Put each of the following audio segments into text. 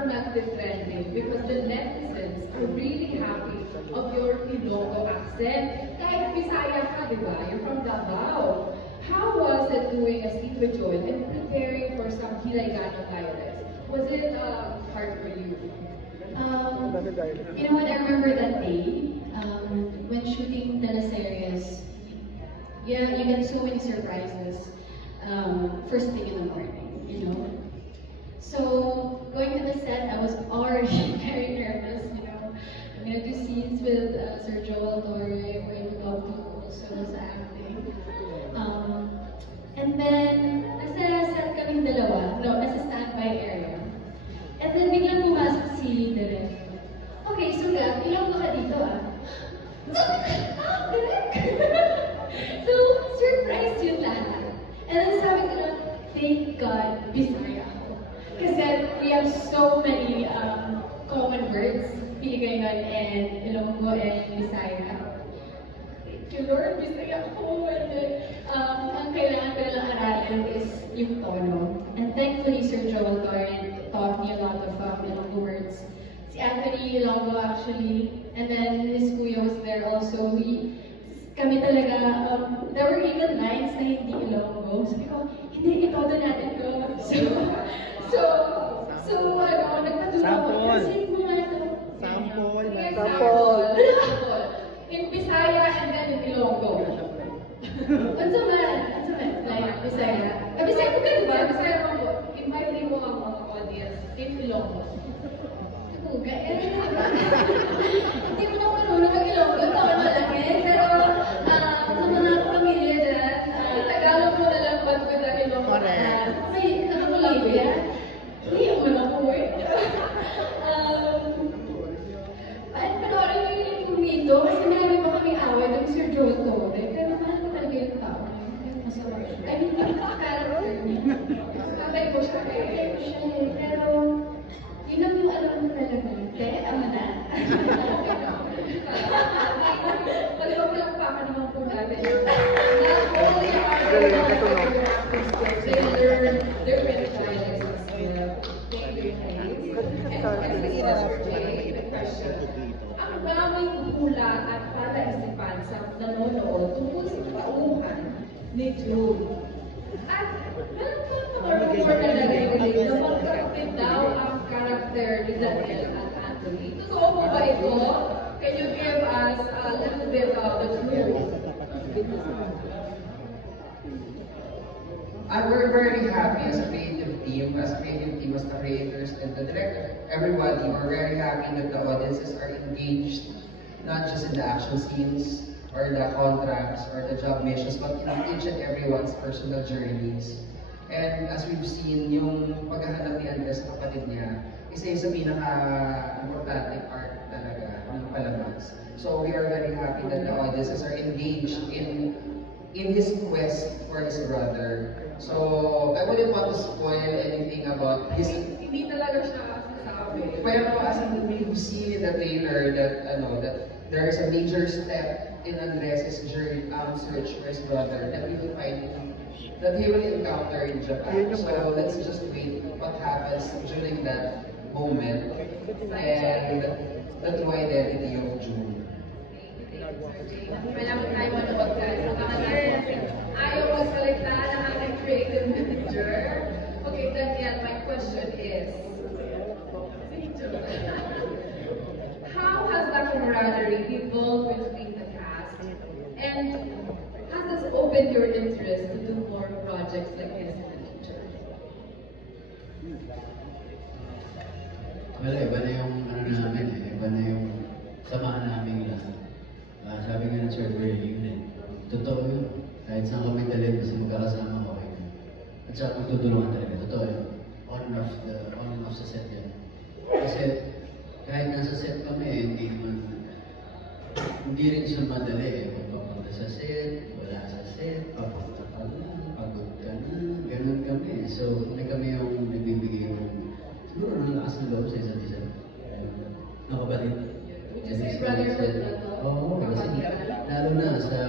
parang nag-trending because the netizens are really happy of your Ilonggo accent. Kahit Bisaya ka, di ba? You're from Davao. How was it doing a scene with Joel and preparing for some Hiligaynon dialects? Was it hard for you? You know what, I remember that day, when shooting teleseries, yeah, you get so many surprises first thing in the morning, you know. So going to the set, I was already very nervous, you know. I'm gonna do scenes with Sir Joel Torre, who I would love to also do sa acting. And then, nasa set kaming dalawa, no, nasa standby area. And then biglang pumasok si Direk. Okay, sugat, ilang ka dito ah? Direk! So, surprise yun lahat. And then sabi ko na, thank God, Bisaya ako. Kasi we have so many common words, Hiligaynon and Ilonggo and Bisaya. Thank you Lord, Bisaya ako. And then, ang kailangan ko lang aralin is yung tono. And thankfully, Sir Joel Torrent taught me a lot of Ilonggo words. Si Anthony Ilonggo actually, and then his kuya was there also. Kami talaga, there were even lines na hindi Ilonggo. Sabi ko, hindi, itodo natin ko. So, nagpatuloy ako. Kasi mo nga ito. Sample. In Bisaya and then in Ilonggo. Ano man? Bisaya. Bisaya ko ka, diba? Bisaya mo po. Invite mo ang mga audience in Ilonggo. Tuga, hindi mo na marunong mag-Ilonggo. Taon malaki. Pero, sa mga pamilya dyan, Tagalog mo na lang ba't ko na Ilonggo. Kasi, ano mo lang yan? Hindi mo na po eh. At panoorin mo yung link dito, kasi marami pa kaming away ng Sir Joel Torre. Pero mahal ko talaga yung tao. I mean, yung character niya. Kabay ko siya eh. Pero, yun ang yung alam mo talaga. Ama na. Pag-log lang pa ka naman po natin. Not only are they actors, they learn different dialects as well. Ang daming hula at palaisipan sa nanonood tungkol sa pauhan ni June. At meron po mga rumor na nare-relate na magkakapit daw ang karakter ni Daniel at Anthony. Totoo po ba ito? Can you give us a little bit of the truth? We're very happy as a creative team, as the creators and the director. Everybody, we're very happy that the audiences are engaged, not just in the action scenes, or the contracts, or the job missions, but in each and everyone's personal journeys. And as we've seen, yung paghahanap ni Andres sa kapatid niya, isa yung sa pinaka-importante part talaga ng palabas. So we are very happy that the audiences are engaged in his quest for his brother. So I wouldn't want to spoil anything about his... Hindi talaga siya sasabi. Pero as we've seen in the trailer that there is a major step in Andres' journey, search for his brother that we will find that he will encounter in Japan. So let's just wait what happens during that moment and the true identity of June. Malamang tayo manood guys. Ayaw magsalita ng ating creative manager. Okay, Daniel, my question is, how has the camaraderie evolved between the cast? And has this opened your interest to do more projects like this in the future? Well, iba na yung namin iba na yung samahan namin lahat. Sabi nga ng Sir Bray, yun totoo yun. Kahit saan kami dalhin, kasi magkakasama ko kayo. At saka magtutulungan talaga. Totoo yun. On and off sa set yan. Kasi kahit nasa set kami, hindi rin siya madali. Papunta sa set, wala sa set, papunta ka na, pagod ka na, ganun kami. So, kami yung nagbibigay yung siguro ng lakas ng loob sa isa't isa. Nakapatid. Would you say brotherhood na to? Oo, kasi lalo na sa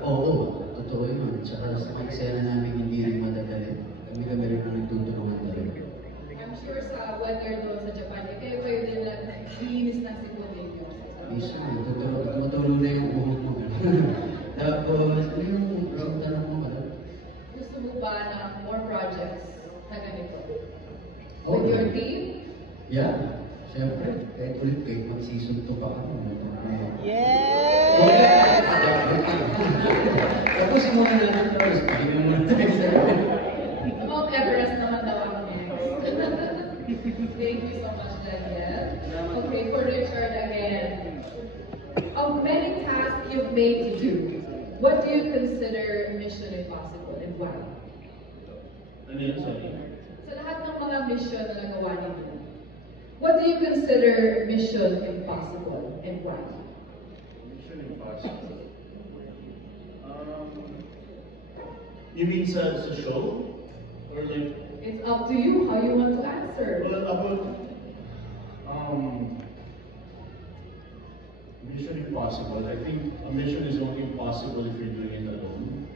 totoo yun. Tsaka sa mga eksena namin hindi rin madadali. Kami rin ang nagtutulungan talaga. I'm sure sa when you're doon sa Japan, ba ng more projects na ganito? Oh, With your yeah. team? Yeah, siyempre. Kahit ulit kahit mag-season 2 pa kami. Yes! Tapos muna natin tapos pahinga muna tayo sa Mount Everest naman daw ang next. Thank you so much, Daniel. Okay, for Richard again. Of many tasks you've made to do, what do you consider mission impossible and why? Ano yun, sorry? Sa lahat ng mga mission na nagawa ninyo, what do you consider mission impossible and why? Mission Impossible. You mean sa show? Or like, It's up to you how you want to answer. well, about, Mission Impossible, I think a mission is only impossible if you're doing it alone.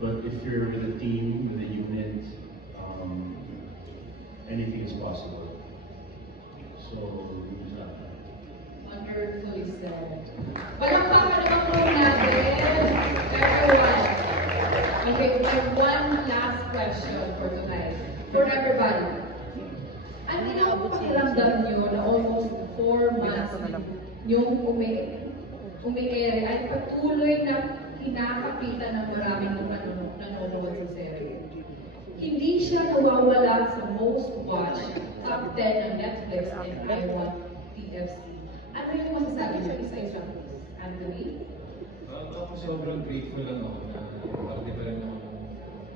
But if you're with a team, with a unit, anything is possible. So, use that. Wonderfully said. Palakpakan naman po natin, everyone. Okay, we have one last question for tonight. For everybody. Ano yung pakiramdam nyo na almost 4 months yung umi-ere ay patuloy na kinakapitan ng maraming nanonood sa serye? Hindi siya nawawala sa most watched top 10 ng Netflix and I Want TFC. Ano yung masasabi niyo? Isa-isa, please. Anthony? Ako sobrang grateful lang ako na parte pa rin ako ng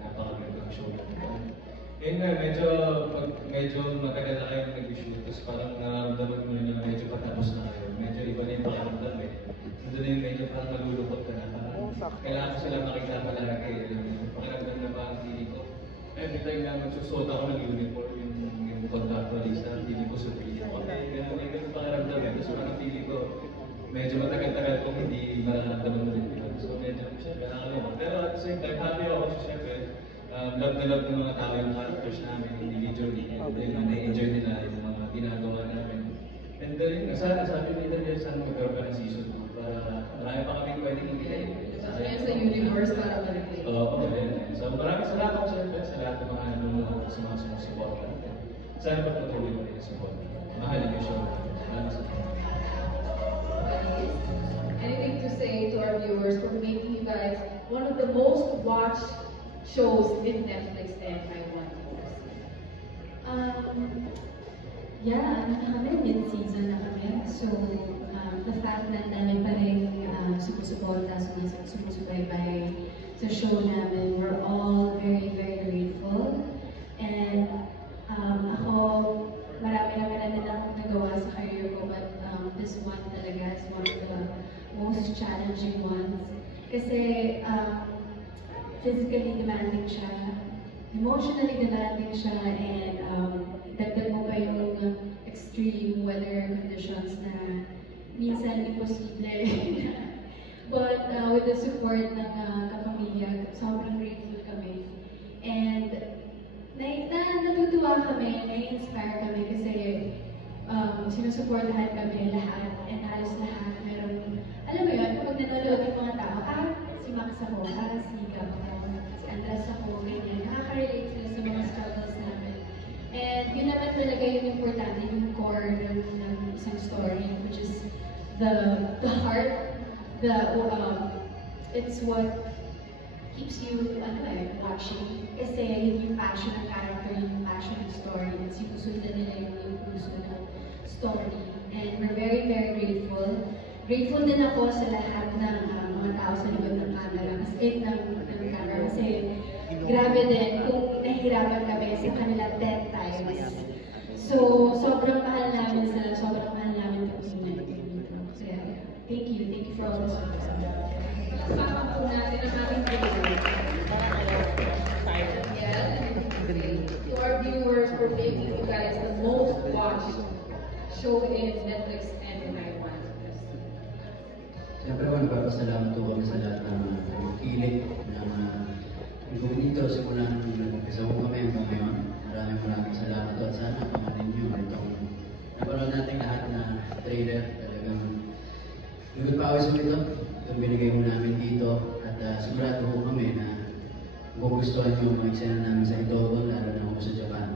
napakagandang show na ito. Yun nga, medyo matagal na kayong nag-shoot, tapos parang nararamdaman mo na medyo patapos na kayo. Medyo iba na yung pakiramdam eh. Doon na yung medyo parang malulungkot ka na. Parang kailangan ko sila makita palagi. Yung pakiramdam na parang feeling ko. Every time na magsusot ako ng uniform, yung contractualista, feeling ko sa feeling ko. Ganun pakiramdam eh. Tapos parang feeling ko, medyo matagal-tagal kong hindi nararamdaman ulit yun. So medyo, syempre, nakakalimutan. Pero at the same time, happy ako kasi syempre, love na love ng mga tao yung characters namin individually. And then, na-enjoy nila yung mga ginagawa namin. And yun, sabi nila dyan, sana magkaroon ka ng season 2 para marami pa kami pwedeng ibigay. Kaya sa universe para malaki. Oo, so maraming salamat ko syempre sa lahat ng mga nanonood sa mga sumusuporta. Sana pagpatuloy mo rin yung support. Mahalin yung show. Maraming salamat. Anything to say to our viewers for making you guys one of the most watched shows in Netflix and I Want TFC? Yeah, ano na kami, mid-season na kami. So, the fact na dami pa rin sumusuporta, sumusubaybay sa show namin, we're all very, very grateful. And ako, marami naman na din akong nagawa sa career ko, but this one talaga is one of the most challenging ones. Kasi physically demanding siya, emotionally demanding siya, and dagdag mo pa yung extreme weather conditions na minsan imposible. But with the support ng kapamilya, sobrang grateful kami. And natutuwa kami, na-inspire kami kasi sinusuportahan kami lahat, and halos lahat meron, alam mo yun, kapag nanonood yung mga tao, si Max ako, si Gab ako, si Andres ako, ganyan, nakaka-relate sila sa mga struggles namin. And yun naman talaga yung importante, yung core ng isang story, which is the heart, it's what keeps you watching. Kasi yung passion ng character, yung passion ng story, at sinusundan nila yung puso ng story. And we're very, very grateful. Grateful din ako sa lahat ng mga tao sa likod ng camera, kasi grabe din kung nahihirapan kami sa kanila 10 times. So, sobrang mahal namin sila, sobrang mahal namin kami dito. So, yeah, thank you for all the support. Kasama po natin ang ating viewers. To our viewers for making you guys the most watched show in Netflix and in I Want TFC. Siyempre po, nagpapasalamat po kami sa lahat ng kilig ng kung dito, simula nung kasama kami hanggang ngayon. Maraming salamat po at sana pamanin nyo itong napanood natin lahat na trailer. Talagang lugod pa awis mo ito. Itong binigay mo namin dito at sigurado po kami na magugustuhan nyo mga eksena namin sa Itogon, lalo na kung sa Japan.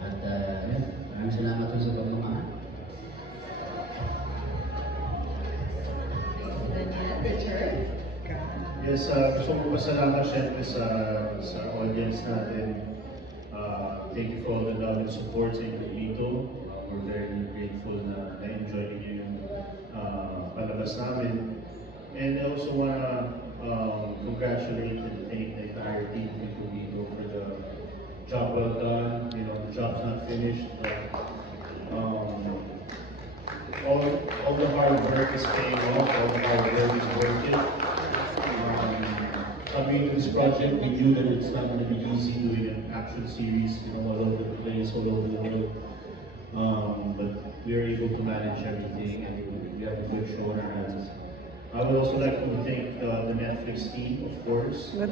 At yun, maraming salamat po sa pagmamahal. Richard? Yes, gusto ko pasalamat syempre sa audience natin. Thank you for all the love and support sa inyo dito. We're very grateful na na-enjoy niyo yung palabas namin. And I also want to congratulate and thank the entire team dito for the job well done. You know, the job's not finished, but all the hard work is paying off, all the hard work is worth it. Coming into this project, we knew that it's not going to be easy doing an action series, you know, all over the place, all over the world. But we were able to manage everything, and we have a good show in our hands. I would also like to thank the Netflix team, of course. I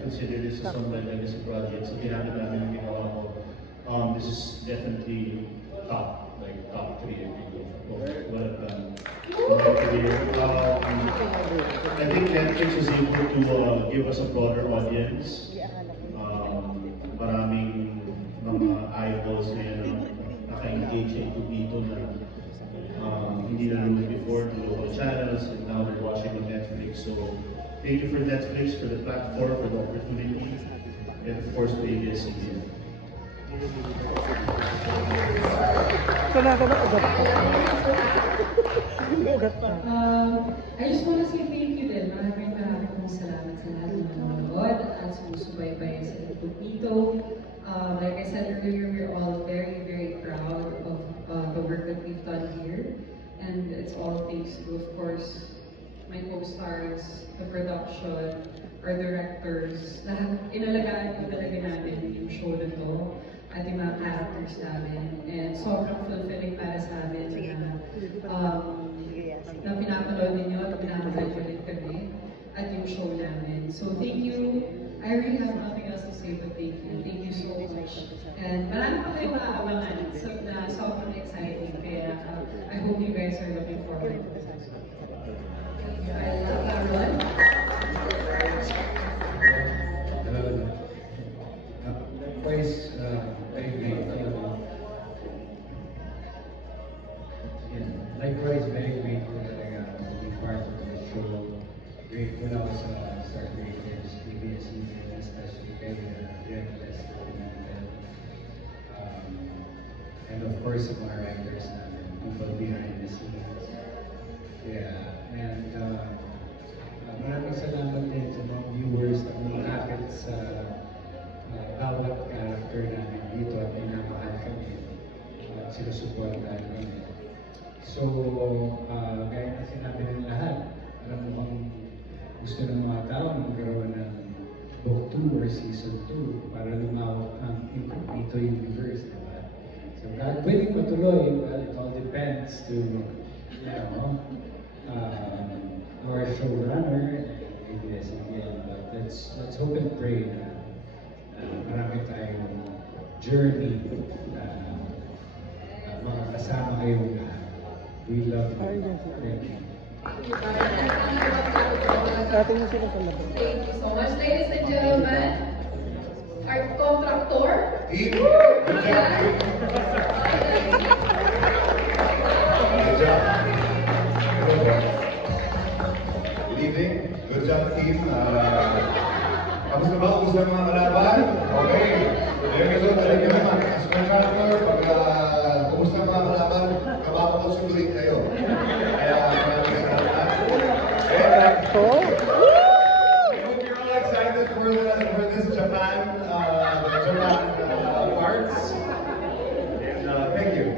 consider this as some of my legacy projects. Sa ginamit namin yung ginawa ko, this is definitely top 3, I think, of what I've done in my career. I think Netflix was able to give us a broader audience. Maraming mga eyeballs na yan naka-engage into dito na hindi nanonood before to local channels, and now they're watching on Netflix. So thank you for Netflix, for the platform, for the opportunity, and of course to ABS-CBN. I just want to say thank you din. Maraming pong salamat sa lahat ng nanonood at sumusubaybay sa Incognito. Like I said earlier, we're all very, very proud of the work that we've done here. And it's all thanks to, of course, my co-stars, the production, our directors. Lahat, inalagaan ko talaga namin yung show na to at yung mga characters namin. And sobrang fulfilling para sa amin na pinapanood ninyo at pinapanood ulit kami at yung show namin. So thank you. I really have nothing else to say but thank you. Thank you so much. And marami pa kayo maaabangan na sobrang exciting. Kaya I hope you guys are looking forward to this. I love that one. Likewise, very grateful. Likewise, very grateful talaga to be part of the show. Grateful ako sa Star Creators, ABS-CBN, especially kay Jeff Lester, and of course sa mga writers namin, people behind the scenes. Yeah, and maraming salamat din sa mga viewers na umakakit sa bawat character namin dito at minamahal kami at sinusuportahan kami. So, gaya na sinabi ng lahat, alam mo bang gusto ng mga tao magkaroon ng book 2 or season 2 para lumawak ang Incognito universe, diba? So, God willing matuloy, well, it all depends to, you know, our showrunner, ABS-CBN, but let's hope and pray na marami tayong journey na makakasama kayong lahat. We love you. Thank you. Thank you so much, ladies and gentlemen. Our contractor. Good evening. Good job, team. Kamusta ba? Kamusta mga kalaban? Okay. There we go. Talaga naman. As contractor, pag kamusta mga kalaban, kapapakasuloy kayo. Kaya maraming salamat. I hope you're all excited for this Japan parts. And thank you.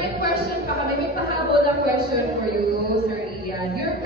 May question pa kami. May pahabol na question for you, Sir Ian. Your